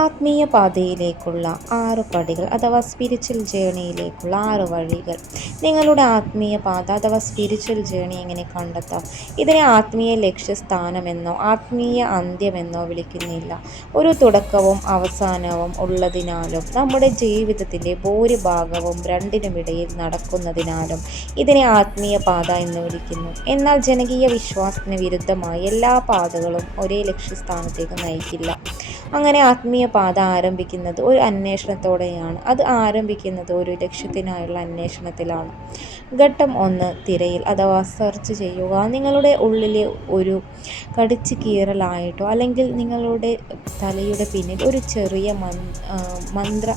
ആത്മീയ പാതയിലേക്കുള്ള 6 പടികൾ അഥവാ സ്പിരിച്വൽ ജേണിയിലേക്കുള്ള 6 വഴികൾ. നിങ്ങളുടെ ആത്മീയ പാത അഥവാ സ്പിരിച്വൽ ജേണി എങ്ങനെ കണ്ടെത്താം? ഇതിനെ ആത്മീയ ലക്ഷ്യസ്ഥാനമെന്നോ ആത്മീയ അന്ത്യമെന്നോ വിളിക്കുന്നില്ല. ഒരു തുടക്കവും അവസാനവും ഉള്ളതിനാലും നമ്മുടെ ജീവിതത്തിൻ്റെ ഭൂരിഭാഗവും രണ്ടിനുമിടയിൽ നടക്കുന്നതിനാലും ഇതിനെ ആത്മീയ പാത എന്ന് വിളിക്കുന്നു. എന്നാൽ ജനകീയ വിശ്വാസത്തിന് വിരുദ്ധമായി എല്ലാ പാതകളും ഒരേ ലക്ഷ്യസ്ഥാനത്തേക്ക് നയിക്കില്ല. അങ്ങനെ ആത്മീയ പാത ആരംഭിക്കുന്നത് ഒരു അന്വേഷണത്തോടെയാണ്. അത് ആരംഭിക്കുന്നത് ഒരു ലക്ഷ്യത്തിനായുള്ള അന്വേഷണത്തിലാണ്. ഘട്ടം 1 തിരയൽ അഥവാ സെർച്ച് ചെയ്യുക. നിങ്ങളുടെ ഉള്ളിലെ ഒരു കടിച്ചു കീറലായിട്ടോ അല്ലെങ്കിൽ നിങ്ങളുടെ തലയുടെ പിന്നിൽ ഒരു ചെറിയ മന്ത്ര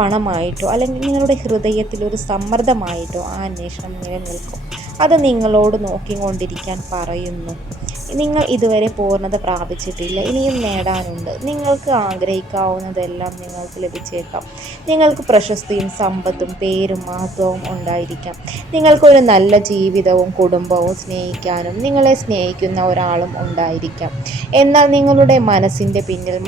പണമായിട്ടോ അല്ലെങ്കിൽ നിങ്ങളുടെ ഹൃദയത്തിൽ ഒരു സമ്മർദ്ദമായിട്ടോ ആ അന്വേഷണം നിലനിൽക്കും. അത് നിങ്ങളോട് നോക്കിക്കൊണ്ടിരിക്കാൻ പറയുന്നു, നിങ്ങൾ ഇതുവരെ പൂർണ്ണത പ്രാപിച്ചിട്ടില്ല, ഇനിയും നേടാനുണ്ട്. നിങ്ങൾക്ക് ആഗ്രഹിക്കാവുന്നതെല്ലാം നിങ്ങൾക്ക് ലഭിച്ചേക്കാം. നിങ്ങൾക്ക് പ്രശസ്തിയും സമ്പത്തും പേരും മഹത്വവും ഉണ്ടായിരിക്കാം. നിങ്ങൾക്കൊരു നല്ല ജീവിതവും കുടുംബവും സ്നേഹിക്കാനും നിങ്ങളെ സ്നേഹിക്കുന്ന ഒരാളും ഉണ്ടായിരിക്കാം. എന്നാൽ നിങ്ങളുടെ മനസ്സിൻ്റെ പിന്നിൽ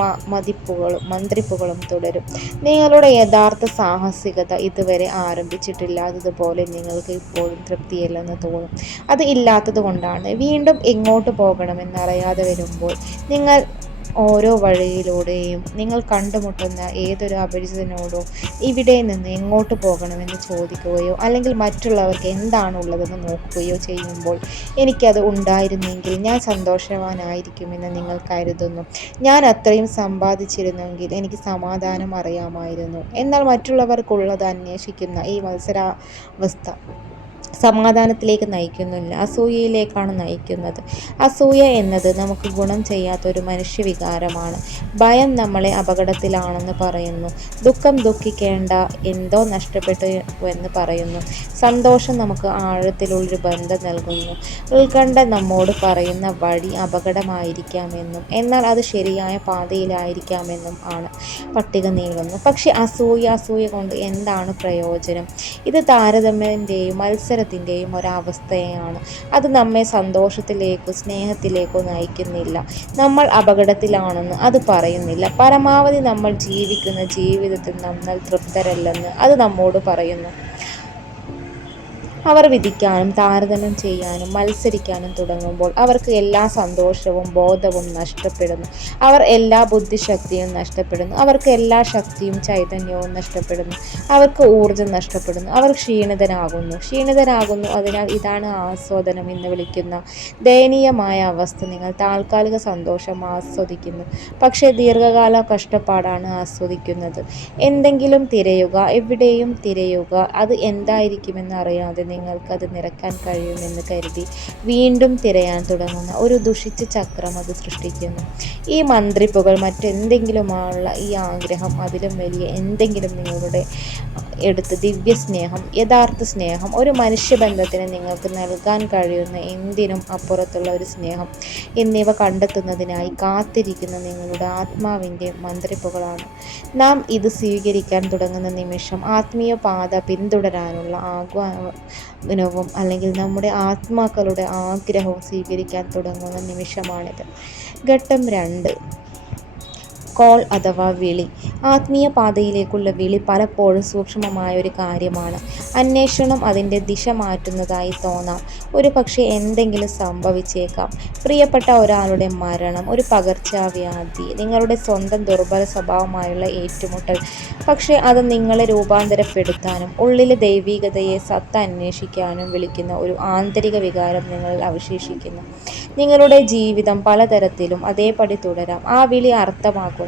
മന്ത്രിപ്പുകളും തുടരും. നിങ്ങളുടെ യഥാർത്ഥ സാഹസികത ഇതുവരെ ആരംഭിച്ചിട്ടില്ലാത്തതുപോലെ നിങ്ങൾക്ക് ഇപ്പോഴും തൃപ്തിയില്ലെന്ന് തോന്നും. അത് ഇല്ലാത്തത് കൊണ്ടാണ്. വീണ്ടും എങ്ങോട്ട് പോകണമെന്നറിയാതെ വരുമ്പോൾ നിങ്ങൾ ഓരോ വഴിയിലൂടെയും നിങ്ങൾ കണ്ടുമുട്ടുന്ന ഏതൊരു അപരിചിതനോടോ ഇവിടെ നിന്ന് എങ്ങോട്ട് പോകണമെന്ന് ചോദിക്കുകയോ അല്ലെങ്കിൽ മറ്റുള്ളവർക്ക് എന്താണുള്ളതെന്ന് നോക്കുകയോ ചെയ്യുമ്പോൾ, എനിക്കത് ഉണ്ടായിരുന്നെങ്കിൽ ഞാൻ സന്തോഷവാനായിരിക്കുമെന്ന് നിങ്ങൾ കരുതുന്നു. ഞാൻ അത്രയും സമ്പാദിച്ചിരുന്നെങ്കിൽ എനിക്ക് സമാധാനം അറിയാമായിരുന്നു. എന്നാൽ മറ്റുള്ളവർക്കുള്ളത് അന്വേഷിക്കുന്ന ഈ മത്സരാവസ്ഥ സമാധാനത്തിലേക്ക് നയിക്കുന്നില്ല, അസൂയയിലേക്കാണ് നയിക്കുന്നത്. അസൂയ എന്നത് നമുക്ക് ഗുണം ചെയ്യാത്തൊരു മനുഷ്യവികാരമാണ്. ഭയം നമ്മളെ അപകടത്തിലാണെന്ന് പറയുന്നു. ദുഃഖിക്കേണ്ട, എന്തോ നഷ്ടപ്പെട്ടു എന്ന് പറയുന്നു. സന്തോഷം നമുക്ക് ആഴത്തിലുള്ളൊരു ബന്ധം നൽകുന്നു. ഉത്കണ്ഠ നമ്മോട് പറയുന്ന വഴി അപകടമായിരിക്കാമെന്നും എന്നാൽ അത് ശരിയായ പാതയിലായിരിക്കാമെന്നും ആണ് പട്ടിക നീളുന്നു. പക്ഷേ അസൂയ കൊണ്ട് എന്താണ് പ്രയോജനം? ഇത് താരതമ്യത്തിൻ്റെയും മത്സരത്തിൻ്റെയും ഒരവസ്ഥയാണ്. അത് നമ്മെ സന്തോഷത്തിലേക്കോ സ്നേഹത്തിലേക്കോ നയിക്കുന്നില്ല. നമ്മൾ അപകടത്തിലാണെന്ന് അത് പറയുന്നില്ല. പരമാവധി നമ്മൾ ജീവിക്കുന്ന ജീവിതത്തിൽ നമ്മൾ തൃപ്തരല്ലെന്ന് അത് നമ്മോട് പറയുന്നു. അവർ വിധിക്കാനും താരതമ്യം ചെയ്യാനും മത്സരിക്കാനും തുടങ്ങുമ്പോൾ അവർക്ക് എല്ലാ സന്തോഷവും ബോധവും നഷ്ടപ്പെടുന്നു. അവർ എല്ലാ ബുദ്ധിശക്തിയും നഷ്ടപ്പെടുന്നു. അവർക്ക് എല്ലാ ശക്തിയും ചൈതന്യവും നഷ്ടപ്പെടുന്നു. അവർക്ക് ഊർജം നഷ്ടപ്പെടുന്നു. അവർ ക്ഷീണിതരാകുന്നു. അതിനാൽ ഇതാണ് ആസ്വാദനം എന്ന് വിളിക്കുന്ന ദയനീയമായ അവസ്ഥ. നിങ്ങൾ താൽക്കാലിക സന്തോഷം ആസ്വദിക്കുന്നു, പക്ഷേ ദീർഘകാല കഷ്ടപ്പാടാണ് ആസ്വദിക്കുന്നത്. എന്തെങ്കിലും തിരയുക, എവിടെയും തിരയുക. അത് എന്തായിരിക്കുമെന്ന് അറിയാതെ നിങ്ങൾക്കത് നിറയ്ക്കാൻ കഴിയുമെന്ന് കരുതി വീണ്ടും തിരയാൻ തുടങ്ങുന്ന ഒരു ദുഷിച്ച ചക്രം അത് സൃഷ്ടിക്കുന്നു. ഈ മന്ത്രിപ്പുകൾ മറ്റെന്തെങ്കിലുമുള്ള ഈ ആഗ്രഹം, അതിലും വലിയ എന്തെങ്കിലും നിങ്ങളുടെ എടുത്ത് ദിവ്യസ്നേഹം, യഥാർത്ഥ സ്നേഹം, ഒരു മനുഷ്യബന്ധത്തിന് നിങ്ങൾക്ക് നൽകാൻ കഴിയുന്ന എന്തിനും അപ്പുറത്തുള്ള ഒരു സ്നേഹം എന്നിവ കണ്ടെത്തുന്നതിനായി കാത്തിരിക്കുന്ന നിങ്ങളുടെ ആത്മാവിൻ്റെ മന്ത്രിപ്പുകളാണ്. നാം ഇത് സ്വീകരിക്കാൻ തുടങ്ങുന്ന നിമിഷം ആത്മീയ പാത പിന്തുടരാനുള്ള ആഹ്വാനവും അല്ലെങ്കിൽ നമ്മുടെ ആത്മാക്കളുടെ ആഗ്രഹവും സ്വീകരിക്കാൻ തുടങ്ങുന്ന നിമിഷമാണിത്. ഘട്ടം 2 കോൾ അഥവാ വിളി. ആത്മീയ പാതയിലേക്കുള്ള വിളി പലപ്പോഴും സൂക്ഷ്മമായ ഒരു കാര്യമാണ്. അന്വേഷണം അതിൻ്റെ ദിശ മാറ്റുന്നതായി തോന്നാം. ഒരു പക്ഷേ എന്തെങ്കിലും സംഭവിച്ചേക്കാം. പ്രിയപ്പെട്ട ഒരാളുടെ മരണം, ഒരു പകർച്ചവ്യാധി, നിങ്ങളുടെ സ്വന്തം ദുർബല സ്വഭാവമായുള്ള ഏറ്റുമുട്ടൽ. പക്ഷേ അത് നിങ്ങളെ രൂപാന്തരപ്പെടുത്താനും ഉള്ളിലെ ദൈവികതയെ അന്വേഷിക്കാനും വിളിക്കുന്ന ഒരു ആന്തരിക വികാരം നിങ്ങളിൽ അവശേഷിക്കുന്നു. നിങ്ങളുടെ ജീവിതം പലതരത്തിലും അതേപടി തുടരാം. ആ വിളി അർത്ഥമാക്കുന്നത്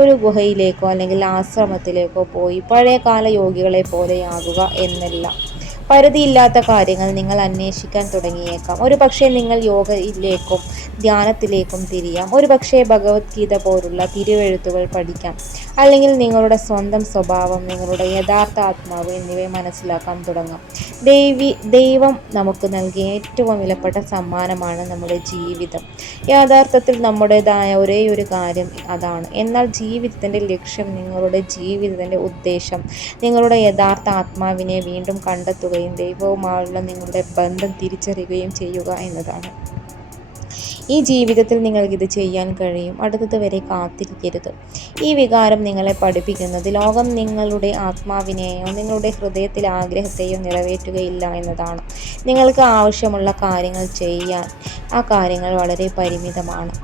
ഒരു ഗുഹയിലേക്കോ അല്ലെങ്കിൽ ആശ്രമത്തിലേക്കോ പോയി പഴയകാല യോഗികളെ പോലെയാകുക എന്നല്ല. പരിധിയില്ലാത്ത കാര്യങ്ങൾ നിങ്ങൾ അന്വേഷിക്കാൻ തുടങ്ങിയേക്കാം. ഒരു പക്ഷേ നിങ്ങൾ യോഗയിലേക്കും ധ്യാനത്തിലേക്കും തിരിയാം. ഒരു പക്ഷേ ഭഗവത്ഗീത പോലുള്ള തിരുവെഴുത്തുകൾ പഠിക്കാം. അല്ലെങ്കിൽ നിങ്ങളുടെ സ്വന്തം സ്വഭാവം, നിങ്ങളുടെ യഥാർത്ഥ ആത്മാവ് എന്നിവയെ മനസ്സിലാക്കാൻ തുടങ്ങാം. ദൈവം നമുക്ക് നൽകിയ ഏറ്റവും വിലപ്പെട്ട സമ്മാനമാണ് നമ്മുടെ ജീവിതം. യഥാർത്ഥത്തിൽ നമ്മുടേതായ ഒരേയൊരു കാര്യം അതാണ്. എന്നാൽ ജീവിതത്തിൻ്റെ ലക്ഷ്യം, നിങ്ങളുടെ ജീവിതത്തിൻ്റെ ഉദ്ദേശം നിങ്ങളുടെ യഥാർത്ഥ ആത്മാവിനെ വീണ്ടും കണ്ടെത്തുകയും ദൈവവുമായുള്ള നിങ്ങളുടെ ബന്ധം തിരിച്ചറിയുകയും ചെയ്യുക എന്നതാണ്. ഈ ജീവിതത്തിൽ നിങ്ങൾക്കിത് ചെയ്യാൻ കഴിയും. അടുത്തത് വരെ കാത്തിരിക്കരുത്. ഈ വികാരം നിങ്ങളെ പഠിപ്പിക്കുന്നത് ലോകം നിങ്ങളുടെ ആത്മാവിനെയോ നിങ്ങളുടെ ഹൃദയത്തിലെ ആഗ്രഹത്തെയോ നിറവേറ്റുകയില്ല എന്നതാണ്. നിങ്ങൾക്ക് ആവശ്യമുള്ള കാര്യങ്ങൾ ചെയ്യാൻ ആ കാര്യങ്ങൾ വളരെ പരിമിതമാണ്.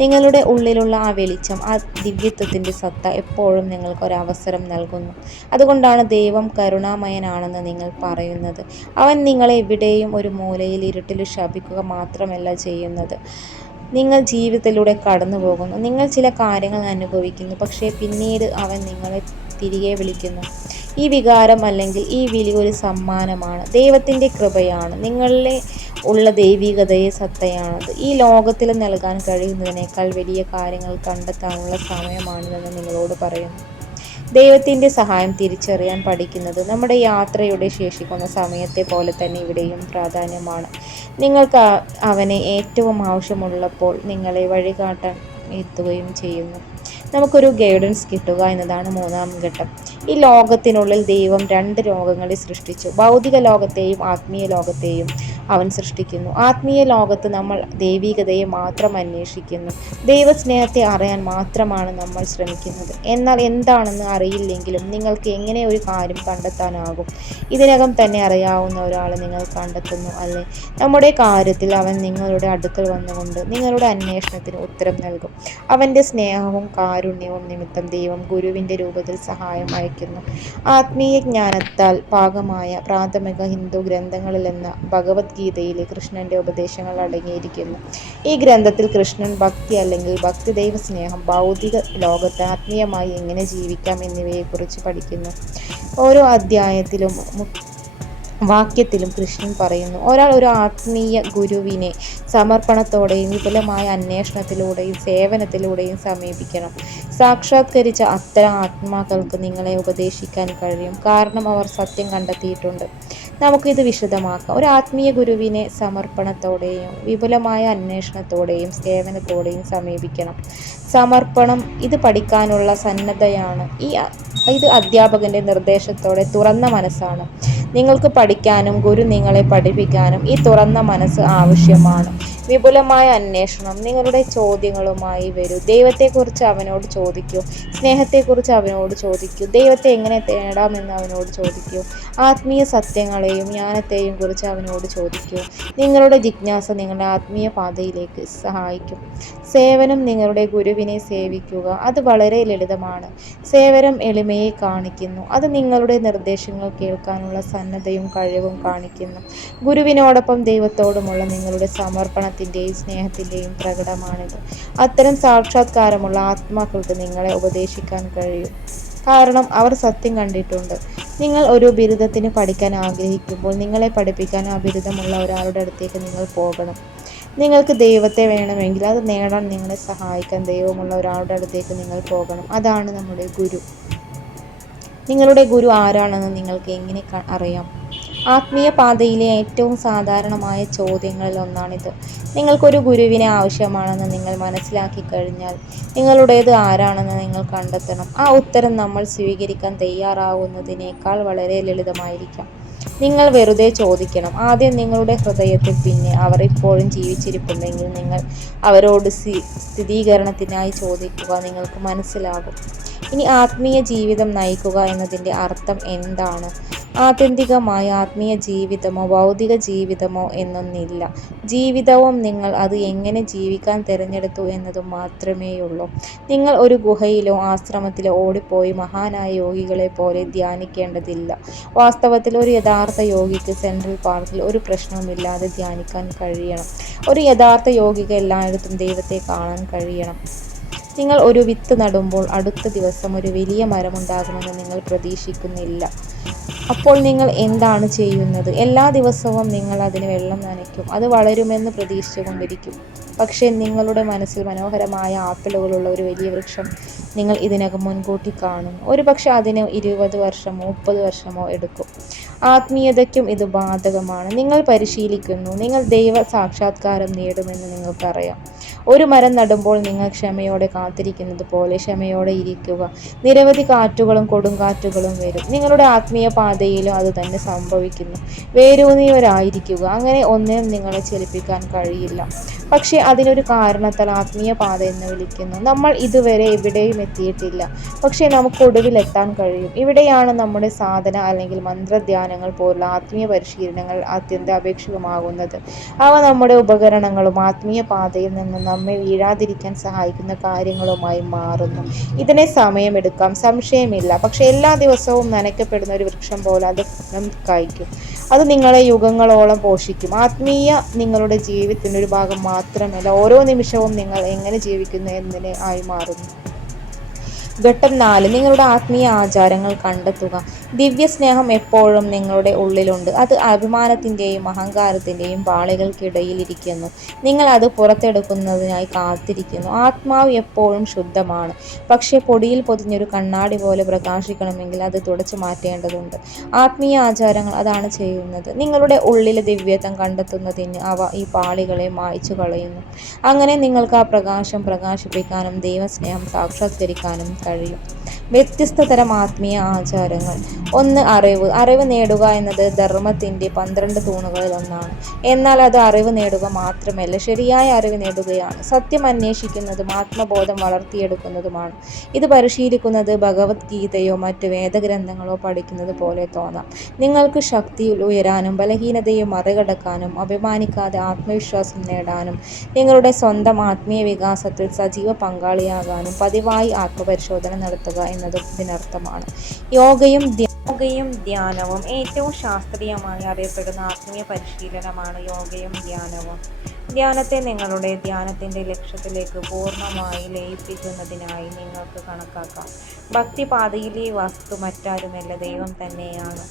നിങ്ങളുടെ ഉള്ളിലുള്ള ആ വെളിച്ചം, ആ ദിവ്യത്വത്തിൻ്റെ സത്ത എപ്പോഴും നിങ്ങൾക്കൊരവസരം നൽകുന്നു. അതുകൊണ്ടാണ് ദൈവം കരുണാമയനാണെന്ന് നിങ്ങൾ പറയുന്നത്. അവൻ നിങ്ങളെ എവിടെയും ഒരു മൂലയിൽ ഇരുട്ടിൽ ശപിക്കുക മാത്രമല്ല ചെയ്യുന്നത്. നിങ്ങൾ ജീവിതത്തിലൂടെ കടന്നു പോകുന്നു. നിങ്ങൾ ചില കാര്യങ്ങൾ അനുഭവിക്കുന്നു. പക്ഷേ പിന്നീട് അവൻ നിങ്ങളെ തിരികെ വിളിക്കുന്നു. ഈ വികാരം അല്ലെങ്കിൽ ഈ വിളി ഒരു സമ്മാനമാണ്. ദൈവത്തിൻ്റെ കൃപയാണ്. നിങ്ങളിലെ ഉള്ള ദൈവികതയെ സത്തയാണത്. ഈ ലോകത്തിൽ നൽകാൻ കഴിയുന്നതിനേക്കാൾ വലിയ കാര്യങ്ങൾ കണ്ടെത്താനുള്ള സമയമാണിതെന്ന് നിങ്ങളോട് പറയുന്നു. ദൈവത്തിൻ്റെ സഹായം തിരിച്ചറിയാൻ പഠിക്കുന്നത് നമ്മുടെ യാത്രയുടെ ശേഷിക്കുന്ന സമയത്തെ പോലെ തന്നെ ഇവിടെയും പ്രാധാന്യമാണ്. നിങ്ങൾക്ക് അവനെ ഏറ്റവും ആവശ്യമുള്ളപ്പോൾ നിങ്ങളെ വഴികാട്ടാൻ എത്തുകയും ചെയ്യുന്നു. നമുക്കൊരു ഗൈഡൻസ് കിട്ടുക എന്നതാണ് മൂന്നാം ഘട്ടം. ഈ ലോകത്തിനുള്ളിൽ ദൈവം രണ്ട് ലോകങ്ങളെ സൃഷ്ടിച്ചു. ഭൗതിക ലോകത്തെയും ആത്മീയ ലോകത്തെയും അവൻ സൃഷ്ടിക്കുന്നു. ആത്മീയ ലോകത്ത് നമ്മൾ ദൈവികതയെ മാത്രം അന്വേഷിക്കുന്നു. ദൈവസ്നേഹത്തെ അറിയാൻ മാത്രമാണ് നമ്മൾ ശ്രമിക്കുന്നത്. എന്നാൽ എന്താണെന്ന് അറിയില്ലെങ്കിലും നിങ്ങൾക്ക് എങ്ങനെ ഒരു കാര്യം കണ്ടെത്താനാകും? ഇതിനകം തന്നെ അറിയാവുന്ന ഒരാളെ നിങ്ങൾ കണ്ടെത്തുന്നു, അല്ലേ? നമ്മുടെ കാര്യത്തിൽ അവൻ നിങ്ങളുടെ അടുക്കൽ വന്നുകൊണ്ട് നിങ്ങളുടെ അന്വേഷണത്തിന് ഉത്തരം നൽകും. അവൻ്റെ സ്നേഹവും കാരുണ്യവും നിമിത്തം ദൈവം ഗുരുവിൻ്റെ രൂപത്തിൽ സഹായം അയക്കുന്നു. ആത്മീയ ജ്ഞാനത്താൽ പാകമായ പ്രാഥമിക ഹിന്ദു ഗ്രന്ഥങ്ങളിലെന്ന ഭഗവത്ഗീതയിലെ കൃഷ്ണൻ്റെ ഉപദേശങ്ങൾ അടങ്ങിയിരിക്കുന്നു. ഈ ഗ്രന്ഥത്തിൽ കൃഷ്ണൻ ഭക്തി അല്ലെങ്കിൽ ഭക്തി, ദൈവസ്നേഹം, ഭൗതിക ലോകത്ത് ആത്മീയമായി എങ്ങനെ ജീവിക്കാം എന്നിവയെക്കുറിച്ച് പഠിക്കുന്നു. ഓരോ അധ്യായത്തിലും വാക്യത്തിലും കൃഷ്ണൻ പറയുന്നു, ഒരാൾ ഒരു ആത്മീയ ഗുരുവിനെ സമർപ്പണത്തോടെയും വിപുലമായ അന്വേഷണത്തിലൂടെയും സേവനത്തിലൂടെയും സമീപിക്കണം. സാക്ഷാത്കരിച്ച അത്തരം ആത്മാക്കൾക്ക് നിങ്ങളെ ഉപദേശിക്കാൻ കഴിയും, കാരണം അവർ സത്യം കണ്ടെത്തിയിട്ടുണ്ട്. നമുക്കിത് വിശദമാക്കാം. ഒരു ആത്മീയ ഗുരുവിനെ സമർപ്പണത്തോടെയും വിപുലമായ അന്വേഷണത്തോടെയും സേവനത്തോടെയും സമീപിക്കണം. സമർപ്പണം ഇത് പഠിക്കാനുള്ള സന്നദ്ധയാണ്. ഇത് അധ്യാപകൻ്റെ നിർദ്ദേശത്തോടെ തുറന്ന മനസ്സാണ്. നിങ്ങൾക്ക് പഠിക്കാനും ഗുരു നിങ്ങളെ പഠിപ്പിക്കാനും ഈ തുറന്ന മനസ്സ് ആവശ്യമാണ്. വിപുലമായ അന്വേഷണം. നിങ്ങളുടെ ചോദ്യങ്ങളുമായി വരൂ. ദൈവത്തെക്കുറിച്ച് അവനോട് ചോദിക്കൂ. സ്നേഹത്തെക്കുറിച്ച് അവനോട് ചോദിക്കൂ. ദൈവത്തെ എങ്ങനെ തേടാമെന്ന് അവനോട് ചോദിക്കൂ. ആത്മീയ സത്യങ്ങളെയും ജ്ഞാനത്തെയും കുറിച്ച് അവനോട് ചോദിക്കൂ. നിങ്ങളുടെ ജിജ്ഞാസ നിങ്ങളുടെ ആത്മീയ പാതയിലേക്ക് സഹായിക്കും. സേവനം. നിങ്ങളുടെ ഗുരുവിനെ സേവിക്കുക. അത് വളരെ ലളിതമാണ്. സേവനം എളിമയെ കാണിക്കുന്നു. അത് നിങ്ങളുടെ നിർദ്ദേശങ്ങൾ കേൾക്കാനുള്ള സന്നദ്ധയും കഴിവും കാണിക്കുന്നു. ഗുരുവിനോടൊപ്പം ദൈവത്തോടുമുള്ള നിങ്ങളുടെ സമർപ്പണത്തിൻ്റെയും സ്നേഹത്തിൻ്റെയും പ്രകടമാണിത്. അത്തരം സാക്ഷാത്കാരമുള്ള ആത്മാക്കൾക്ക് നിങ്ങളെ ഉപദേശിക്കാൻ കഴിയും, കാരണം അവർ സത്യം കണ്ടിട്ടുണ്ട്. നിങ്ങൾ ഒരു ബിരുദത്തിന് പഠിക്കാൻ ആഗ്രഹിക്കുമ്പോൾ നിങ്ങളെ പഠിപ്പിക്കാൻ ആ ബിരുദമുള്ള ഒരാളുടെ അടുത്തേക്ക് നിങ്ങൾ പോകണം. നിങ്ങൾക്ക് ദൈവത്തെ വേണമെങ്കിൽ അത് നേടാൻ നിങ്ങളെ സഹായിക്കാൻ ദൈവമുള്ള ഒരാളുടെ അടുത്തേക്ക് നിങ്ങൾ പോകണം. അതാണ് നമ്മുടെ ഗുരു. നിങ്ങളുടെ ഗുരു ആരാണെന്ന് നിങ്ങൾക്ക് എങ്ങനെ അറിയാം? ആത്മീയ പാതയിലെ ഏറ്റവും സാധാരണമായ ചോദ്യങ്ങളിൽ ഒന്നാണിത്. നിങ്ങൾക്കൊരു ഗുരുവിനെ ആവശ്യമാണെന്ന് നിങ്ങൾ മനസ്സിലാക്കി കഴിഞ്ഞാൽ നിങ്ങളുടേത് ആരാണെന്ന് നിങ്ങൾ കണ്ടെത്തണം. ആ ഉത്തരം നമ്മൾ സ്വീകരിക്കാൻ തയ്യാറാവുന്നതിനേക്കാൾ വളരെ ലളിതമായിരിക്കാം. നിങ്ങൾ വെറുതെ ചോദിക്കണം. ആദ്യം നിങ്ങളുടെ ഹൃദയത്തിൽ, പിന്നെ അവർ ഇപ്പോഴും ജീവിച്ചിരിപ്പുണ്ടെങ്കിൽ നിങ്ങൾ അവരോട് സ്ഥിരീകരണത്തിനായി ചോദിക്കുക. നിങ്ങൾക്ക് മനസ്സിലാകും. ഇനി ആത്മീയ ജീവിതം നയിക്കുക എന്നതിൻ്റെ അർത്ഥം എന്താണ്? ആത്യന്തികമായി ആത്മീയ ജീവിതമോ ഭൗതിക ജീവിതമോ എന്നൊന്നില്ല. ജീവിതവും നിങ്ങൾ അത് എങ്ങനെ ജീവിക്കാൻ തിരഞ്ഞെടുത്തു എന്നതും മാത്രമേയുള്ളൂ. നിങ്ങൾ ഒരു ഗുഹയിലോ ആശ്രമത്തിലോ ഓടിപ്പോയി മഹാനായ യോഗികളെ പോലെ ധ്യാനിക്കേണ്ടതില്ല. വാസ്തവത്തിൽ ഒരു യഥാർത്ഥ യോഗിക്ക് സെൻട്രൽ പാർക്കിൽ ഒരു പ്രശ്നവുമില്ലാതെ ധ്യാനിക്കാൻ കഴിയണം. ഒരു യഥാർത്ഥ യോഗിക്ക് എല്ലായിടത്തും ദൈവത്തെ കാണാൻ കഴിയണം. നിങ്ങൾ ഒരു വിത്ത് നടുമ്പോൾ അടുത്ത ദിവസം ഒരു വലിയ മരമുണ്ടാകുമെന്ന് നിങ്ങൾ പ്രതീക്ഷിക്കുന്നില്ല. അപ്പോൾ നിങ്ങൾ എന്താണ് ചെയ്യുന്നത്? എല്ലാ ദിവസവും നിങ്ങൾ അതിന് വെള്ളം നനയ്ക്കും. അത് വളരുമെന്ന് പ്രതീക്ഷിച്ചുകൊണ്ടിരിക്കും. പക്ഷേ നിങ്ങളുടെ മനസ്സിൽ മനോഹരമായ ആപ്പിളുകളുള്ള ഒരു വലിയ വൃക്ഷം നിങ്ങൾ ഇതിനകം മുൻകൂട്ടി കാണുന്നു. ഒരുപക്ഷെ അതിന് 20 വർഷമോ 30 വർഷമോ എടുക്കും. ആത്മീയതയ്ക്കും ഇത് ബാധകമാണ്. നിങ്ങൾ പരിശീലിക്കുന്നു, നിങ്ങൾ ദൈവ സാക്ഷാത്കാരം നേടുമെന്ന് നിങ്ങൾക്കറിയാം. ഒരു മരം നടുമ്പോൾ നിങ്ങൾ ക്ഷമയോടെ കാത്തിരിക്കുന്നത് പോലെ ക്ഷമയോടെ ഇരിക്കുക. നിരവധി കാറ്റുകളും കൊടുങ്കാറ്റുകളും വരും. നിങ്ങളുടെ ആത്മീയ പാതയിലും അത് തന്നെ സംഭവിക്കുന്നു. വേരൂന്നിയവരായിരിക്കുക. അങ്ങനെ ഒന്നിനും നിങ്ങളെ ചലിപ്പിക്കാൻ കഴിയില്ല. പക്ഷേ അതിനൊരു കാരണത്താൽ ആത്മീയ പാത എന്ന് വിളിക്കുന്നു. നമ്മൾ ഇതുവരെ എവിടെയും എത്തിയിട്ടില്ല, പക്ഷേ നമുക്ക് ഒടുവിൽ എത്താൻ കഴിയും. ഇവിടെയാണ് നമ്മുടെ സാധന അല്ലെങ്കിൽ മന്ത്രധ്യാനങ്ങൾ പോലുള്ള ആത്മീയ പരിശീലനങ്ങൾ അത്യന്താപേക്ഷിതമാകുന്നത്. അവ നമ്മുടെ ഉപകരണങ്ങളും ആത്മീയ പാതയിൽ നിന്ന് നമ്മെ വീഴാതിരിക്കാൻ സഹായിക്കുന്ന കാര്യങ്ങളുമായി മാറുന്നു. ഇതിനെ സമയമെടുക്കാം, സംശയമില്ല. പക്ഷേ എല്ലാ ദിവസവും നനയ്ക്കപ്പെടുന്ന ഒരു വൃക്ഷം പോലെ അത് ഫലം കായ്ക്കും. അത് നിങ്ങളെ യുഗങ്ങളോളം പോഷിക്കും. ആത്മീയ നിങ്ങളുടെ ജീവിതത്തിൻ്റെ ഒരു ഭാഗം മാത്രമല്ല, ഓരോ നിമിഷവും നിങ്ങൾ എങ്ങനെ ജീവിക്കുന്നു എന്നതിനെ ആയി മാറുന്നു. ഘട്ടം 4. നിങ്ങളുടെ ആത്മീയ ആചാരങ്ങൾ കണ്ടെത്തുക. ദിവ്യസ്നേഹം എപ്പോഴും നിങ്ങളുടെ ഉള്ളിലുണ്ട്. അത് അഭിമാനത്തിൻ്റെയും അഹങ്കാരത്തിൻ്റെയും പാളികൾക്കിടയിൽ ഇരിക്കുന്നു. നിങ്ങൾ അത് പുറത്തെടുക്കുന്നതിനായി കാത്തിരിക്കുന്നു. ആത്മാവ് എപ്പോഴും ശുദ്ധമാണ്, പക്ഷേ പൊടിയിൽ പൊതിഞ്ഞൊരു കണ്ണാടി പോലെ പ്രകാശിക്കണമെങ്കിൽ അത് തുടച്ചു മാറ്റേണ്ടതുണ്ട്. ആത്മീയ ആചാരങ്ങൾ അതാണ് ചെയ്യുന്നത്. നിങ്ങളുടെ ഉള്ളിലെ ദിവ്യത്വം കണ്ടെത്തുന്നതിന് അവ ഈ പാളികളെ മായ്ച്ചു കളയുന്നു. അങ്ങനെ നിങ്ങൾക്ക് ആ പ്രകാശം പ്രകാശിപ്പിക്കാനും ദൈവസ്നേഹം സാക്ഷാത്കരിക്കാനും കഴിയും. വ്യത്യസ്ത തരം ആത്മീയ ആചാരങ്ങൾ. 1. അറിവ് നേടുക എന്നത് ധർമ്മത്തിൻ്റെ 12 തൂണുകളിൽ ഒന്നാണ്. എന്നാൽ അത് അറിവ് നേടുക മാത്രമല്ല, ശരിയായ അറിവ് നേടുകയാണ്. സത്യം അന്വേഷിക്കുന്നതും ആത്മബോധം വളർത്തിയെടുക്കുന്നതുമാണ്. ഇത് പരിശീലിക്കുന്നത് ഭഗവത്ഗീതയോ മറ്റ് വേദഗ്രന്ഥങ്ങളോ പഠിക്കുന്നത് പോലെ തോന്നാം. നിങ്ങൾക്ക് ശക്തിയിൽ ഉയരാനും ബലഹീനതയെ മറികടക്കാനും അഭിമാനിക്കാതെ ആത്മവിശ്വാസം നേടാനും നിങ്ങളുടെ സ്വന്തം ആത്മീയ വികാസത്തിൽ സജീവ പങ്കാളിയാകാനും പതിവായി ആത്മപരിശോധന നടത്തുക എന്നതും ഇതിനർത്ഥമാണ്. യോഗയും ധ്യാനവും. ഏറ്റവും ശാസ്ത്രീയമായി അറിയപ്പെടുന്ന ആത്മീയ പരിശീലനമാണ് യോഗയും ധ്യാനവും. ധ്യാനത്തെ നിങ്ങളുടെ ധ്യാനത്തിൻ്റെ ലക്ഷ്യത്തിലേക്ക് പൂർണ്ണമായി ലയിപ്പിക്കുന്നതിനായി നിങ്ങൾക്ക് കണക്കാക്കാം. ഭക്തിപാതയിലെ വസ്തു മറ്റാരുമല്ല, ദൈവം തന്നെയാണ്.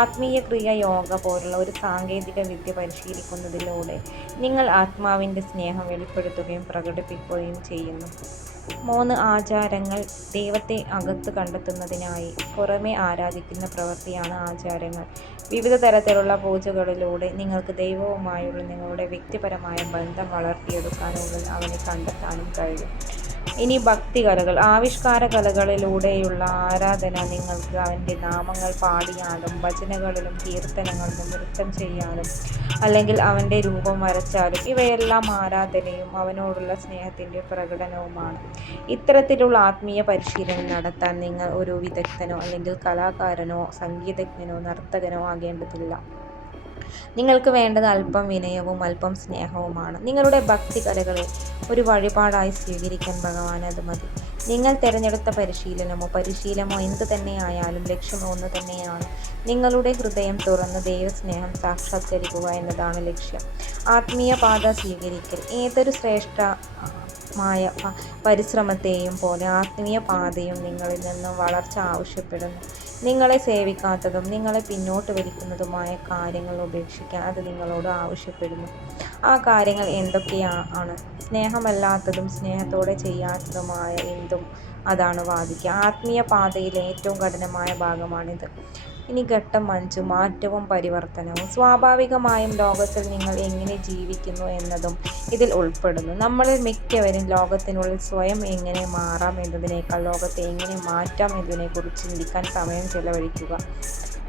ആത്മീയ ക്രിയ യോഗ പോലുള്ള ഒരു സാങ്കേതിക വിദ്യ പരിശീലിക്കുന്നതിലൂടെ നിങ്ങൾ ആത്മാവിൻ്റെ സ്നേഹം വെളിപ്പെടുത്തുകയും പ്രകടിപ്പിക്കുകയും ചെയ്യുന്നു. 3. ആചാരങ്ങൾ. ദൈവത്തെ അകത്ത് കണ്ടെത്തുന്നതിനായി പുറമെ ആരാധിക്കുന്ന പ്രവൃത്തിയാണ് ആചാരങ്ങൾ. വിവിധ തരത്തിലുള്ള പൂജകളിലൂടെ നിങ്ങൾക്ക് ദൈവവുമായുള്ള നിങ്ങളുടെ വ്യക്തിപരമായ ബന്ധം വളർത്തിയെടുക്കാനും അവനെ കണ്ടെത്താനും കഴിയും. ഇനി ഭക്തികലകൾ. ആവിഷ്കാര കലകളിലൂടെയുള്ള ആരാധന. നിങ്ങൾക്ക് അവൻ്റെ നാമങ്ങൾ പാടിയാലും ഭജനകളിലും കീർത്തനങ്ങളിലും നൃത്തം ചെയ്യാനും അല്ലെങ്കിൽ അവൻ്റെ രൂപം വരച്ചാലും ഇവയെല്ലാം ആരാധനയും അവനോടുള്ള സ്നേഹത്തിൻ്റെ പ്രകടനവുമാണ്. ഇത്തരത്തിലുള്ള ആത്മീയ പരിശീലനം നടത്താൻ നിങ്ങൾ ഒരു വിദഗ്ധനോ അല്ലെങ്കിൽ കലാകാരനോ സംഗീതജ്ഞനോ നർത്തകനോ ആകേണ്ടതില്ല. നിങ്ങൾക്ക് വേണ്ടത് അല്പം വിനയവും അല്പം സ്നേഹവുമാണ്. നിങ്ങളുടെ ഭക്തി കലകളെ ഒരു വഴിപാടായി സ്വീകരിക്കാൻ ഭഗവാന് അത് മതി. നിങ്ങൾ തിരഞ്ഞെടുത്ത പരിശീലനമോ എന്തു തന്നെയായാലും ലക്ഷ്യം ഒന്ന് തന്നെയാണ്. നിങ്ങളുടെ ഹൃദയം തുറന്ന് ദൈവസ്നേഹം സാക്ഷാത്കരിക്കുക എന്നതാണ് ലക്ഷ്യം. ആത്മീയ പാത സ്വീകരിക്കൽ. ഏതൊരു ശ്രേഷ്ഠമായ പരിശ്രമത്തെയും പോലെ ആത്മീയ പാതയും നിങ്ങളിൽ നിന്നും വളർച്ച ആവശ്യപ്പെടുന്നു. നിങ്ങളെ സേവിക്കാത്തതും നിങ്ങളെ പിന്നോട്ട് വലിക്കുന്നതുമായ കാര്യങ്ങൾ ഉപേക്ഷിക്കാൻ അത് നിങ്ങളോട് ആവശ്യപ്പെടുന്നു. ആ കാര്യങ്ങൾ എന്തൊക്കെയാണ്? സ്നേഹമല്ലാത്തതും സ്നേഹത്തോടെ ചെയ്യാത്തതുമായ എന്തും അതാണ് വാദിക്കുക. ആത്മീയ പാതയിലെ ഏറ്റവും കഠിനമായ ഭാഗമാണിത്. ഇനി ഘട്ടം 5. മാറ്റവും പരിവർത്തനവും. സ്വാഭാവികമായും ലോകത്തിൽ നിങ്ങൾ എങ്ങനെ ജീവിക്കുന്നു എന്നതും ഇതിൽ ഉൾപ്പെടുന്നു. നമ്മളിൽ മിക്കവരും ലോകത്തിനുള്ളിൽ സ്വയം എങ്ങനെ മാറാം എന്നതിനേക്കാൾ ലോകത്തെ എങ്ങനെ മാറ്റാം എന്നതിനെക്കുറിച്ച് ചിന്തിക്കാൻ സമയം ചെലവഴിക്കുക.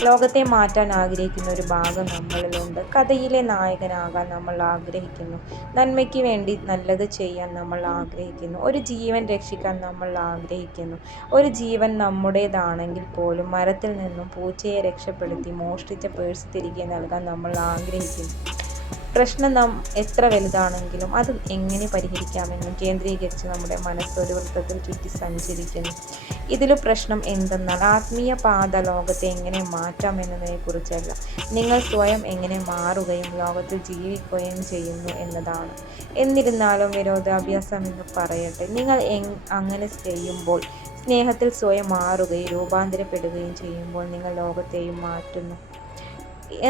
ലോകത്തെ മാറ്റാൻ ആഗ്രഹിക്കുന്ന ഒരു ഭാഗം നമ്മളിലുണ്ട്. കഥയിലെ നായകനാകാൻ നമ്മൾ ആഗ്രഹിക്കുന്നു. നന്മയ്ക്ക് വേണ്ടി നല്ലത് ചെയ്യാൻ നമ്മൾ ആഗ്രഹിക്കുന്നു. ഒരു ജീവൻ രക്ഷിക്കാൻ നമ്മൾ ആഗ്രഹിക്കുന്നു. ഒരു ജീവൻ നമ്മുടേതാണെങ്കിൽ പോലും മരത്തിൽ നിന്നും പൂച്ചയെ രക്ഷപ്പെടുത്തി മോഷ്ടിച്ച പേഴ്സ് തിരികെ നൽകാൻ നമ്മൾ ആഗ്രഹിക്കുന്നു. പ്രശ്നം നാം എത്ര വലുതാണെങ്കിലും അത് എങ്ങനെ പരിഹരിക്കാമെന്നും കേന്ദ്രീകരിച്ച് നമ്മുടെ മനസ്സ് ഒരു വൃത്തത്തിൽ ചുറ്റി സഞ്ചരിക്കുന്നു. ഇതിലും പ്രശ്നം എന്തെന്നാൽ ആത്മീയ പാത ലോകത്തെ എങ്ങനെ മാറ്റാം എന്നതിനെക്കുറിച്ചല്ല, നിങ്ങൾ സ്വയം എങ്ങനെ മാറുകയും ലോകത്തിൽ ജീവിക്കുകയും ചെയ്യുന്നു എന്നതാണ്. എന്നിരുന്നാലും വിരോധാഭാസം എന്ന് പറയട്ടെ, നിങ്ങൾ അങ്ങനെ ചെയ്യുമ്പോൾ, സ്നേഹത്തിൽ സ്വയം മാറുകയും രൂപാന്തരപ്പെടുകയും ചെയ്യുമ്പോൾ നിങ്ങൾ ലോകത്തെയും മാറ്റുന്നു.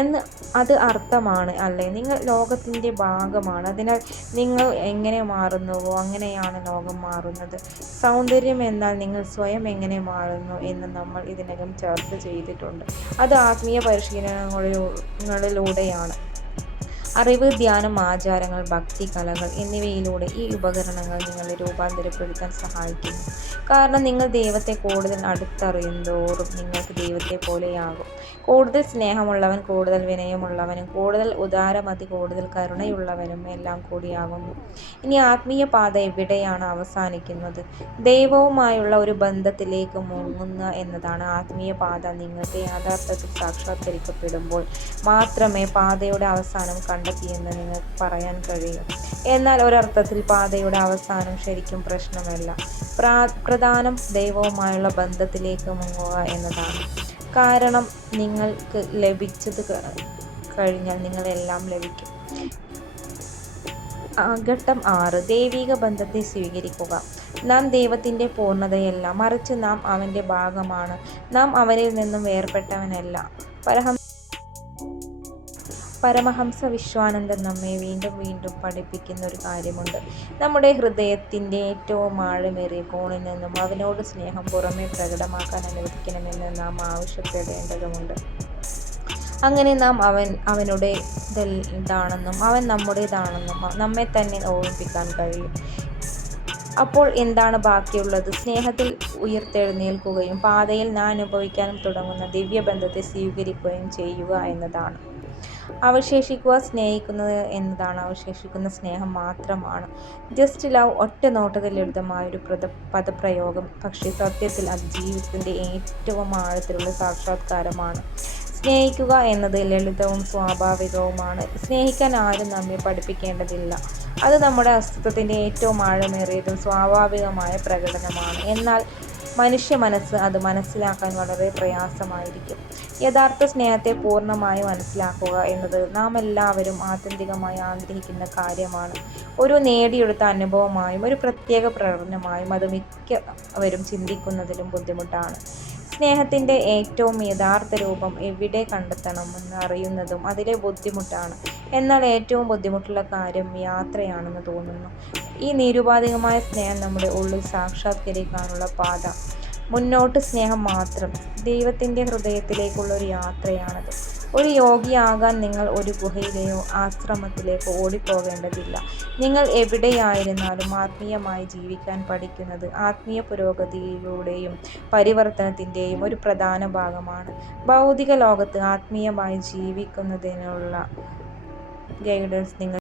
എന്ന് അത് അർത്ഥമാണ് അല്ലേ? നിങ്ങൾ ലോകത്തിൻ്റെ ഭാഗമാണ്. അതിനാൽ നിങ്ങൾ എങ്ങനെ മാറുന്നുവോ അങ്ങനെയാണ് ലോകം മാറുന്നത്. സൗന്ദര്യം എന്നാൽ നിങ്ങൾ സ്വയം എങ്ങനെ മാറുന്നു എന്ന് നമ്മൾ ഇതിനകം ചർച്ച ചെയ്തിട്ടുണ്ട്. അത് ആത്മീയ പരിശീലനങ്ങളിലൂടെയാണ്. അറിവ്, ധ്യാനം, ആചാരങ്ങൾ, ഭക്തി, കലകൾ എന്നിവയിലൂടെ ഈ ഉപകരണങ്ങൾ നിങ്ങളെ രൂപാന്തരപ്പെടുത്താൻ സഹായിക്കുന്നു. കാരണം നിങ്ങൾ ദൈവത്തെ കൂടുതൽ അടുത്തറിയുന്തോറും നിങ്ങൾക്ക് ദൈവത്തെ പോലെയാകും. കൂടുതൽ സ്നേഹമുള്ളവൻ കൂടുതൽ വിനയമുള്ളവനും കൂടുതൽ ഉദാരമതി കൂടുതൽ കരുണയുള്ളവനും എല്ലാം കൂടിയാകുന്നു. ഇനി ആത്മീയ പാത എവിടെയാണ് അവസാനിക്കുന്നത്? ദൈവവുമായുള്ള ഒരു ബന്ധത്തിലേക്ക് മുങ്ങുന്ന എന്നതാണ് ആത്മീയ പാത. നിങ്ങൾക്ക് യഥാർത്ഥത്തിൽ സാക്ഷാത്കരിക്കപ്പെടുമ്പോൾ മാത്രമേ പാതയുടെ അവസാനം കണ്ടെത്തിയെന്ന് നിങ്ങൾക്ക് പറയാൻ കഴിയൂ. എന്നാൽ ഒരർത്ഥത്തിൽ പാതയുടെ അവസാനം ശരിക്കും പ്രശ്നമല്ല. പ്രധാനം ദൈവവുമായുള്ള ബന്ധത്തിലേക്ക് മുങ്ങുക എന്നതാണ്. കാരണം നിങ്ങൾക്ക് ലഭിച്ചത് കഴിഞ്ഞാൽ നിങ്ങളെല്ലാം ലഭിക്കും. ഘട്ടം 6. ദൈവിക ബന്ധത്തെ സ്വീകരിക്കുക. നാം ദൈവത്തിൻ്റെ പൂർണ്ണതയല്ല, മറിച്ച് നാം അവൻ്റെ ഭാഗമാണ്. നാം അവനിൽ നിന്നും വേർപെട്ടവനല്ല. പരമഹംസ വിശ്വാനന്ദൻ നമ്മെ വീണ്ടും വീണ്ടും പഠിപ്പിക്കുന്ന ഒരു കാര്യമുണ്ട്. നമ്മുടെ ഹൃദയത്തിൻ്റെ ഏറ്റവും ആഴമേറിയ കോണിൽ നിന്നും അവനോട് സ്നേഹം പുറമേ പ്രകടമാക്കാൻ അനുവദിക്കണമെന്ന് നാം ആവശ്യപ്പെടേണ്ടതുണ്ട്. അങ്ങനെ നാം അവനുടേതാണെന്നും അവൻ നമ്മുടേതാണെന്നും നമ്മെ തന്നെ ഓർമ്മിപ്പിക്കാൻ കഴിയും. അപ്പോൾ എന്താണ് ബാക്കിയുള്ളത്? സ്നേഹത്തിൽ ഉയർത്തെഴുന്നേൽക്കുകയും പാതയിൽ നാം അനുഭവിക്കാനും തുടങ്ങുന്ന ദിവ്യബന്ധത്തെ സ്വീകരിക്കുകയും ചെയ്യുക എന്നതാണ്. അവശേഷിക്കുക സ്നേഹിക്കുന്നത് എന്നതാണ്. അവശേഷിക്കുന്ന സ്നേഹം മാത്രമാണ്. ജസ്റ്റ് ലവ് ഒറ്റ നോട്ടത്തിൽ ലളിതമായൊരു പദപ്രയോഗം, പക്ഷേ സത്യത്തിൽ അത് ജീവിതത്തിൻ്റെ ഏറ്റവും ആഴത്തിലുള്ള സാക്ഷാത്കാരമാണ്. സ്നേഹിക്കുക എന്നത് ലളിതവും സ്വാഭാവികവുമാണ്. സ്നേഹിക്കാൻ ആരും നമ്മെ പഠിപ്പിക്കേണ്ടതില്ല. അത് നമ്മുടെ അസ്തിത്വത്തിൻ്റെ ഏറ്റവും ആഴമേറിയതും സ്വാഭാവികമായ പ്രകടനമാണ്. എന്നാൽ മനുഷ്യ മനസ്സ് അത് മനസ്സിലാക്കാൻ വളരെ പ്രയാസമായിരിക്കും. യഥാർത്ഥ സ്നേഹത്തെ പൂർണ്ണമായി മനസ്സിലാക്കുക എന്നത് നാം എല്ലാവരും ആത്യന്തികമായി ആഗ്രഹിക്കുന്ന കാര്യമാണ്. ഒരു നേടിയെടുത്ത അനുഭവമായും ഒരു പ്രത്യേക പ്രകടനമായും അത് മിക്കവരും ചിന്തിക്കുന്നതിലും ബുദ്ധിമുട്ടാണ്. സ്നേഹത്തിൻ്റെ ഏറ്റവും യഥാർത്ഥ രൂപം എവിടെ കണ്ടെത്തണമെന്ന് അറിയുന്നതും അതിലെ ബുദ്ധിമുട്ടാണ്. എന്നാൽ ഏറ്റവും ബുദ്ധിമുട്ടുള്ള കാര്യം യാത്രയാണെന്ന് തോന്നുന്നു. ഈ നിരുപാധികമായ സ്നേഹം നമ്മുടെ ഉള്ളിൽ സാക്ഷാത്കരിക്കാനുള്ള പാത. മുന്നോട്ട് സ്നേഹം മാത്രം. ദൈവത്തിൻ്റെ ഹൃദയത്തിലേക്കുള്ള ഒരു യാത്രയാണത്. ഒരു യോഗിയാകാൻ നിങ്ങൾ ഒരു ഗുഹയിലെയോ ആശ്രമത്തിലേക്കോ ഓടിപ്പോകേണ്ടതില്ല. നിങ്ങൾ എവിടെയായിരുന്നാലും ആത്മീയമായി ജീവിക്കാൻ പഠിക്കുന്നത് ആത്മീയ പുരോഗതിയിലൂടെയും പരിവർത്തനത്തിൻ്റെയും ഒരു പ്രധാന ഭാഗമാണ്. ഭൗതിക ലോകത്ത് ആത്മീയമായി ജീവിക്കുന്നതിനുള്ള ഗൈഡൻസ് നിങ്ങൾ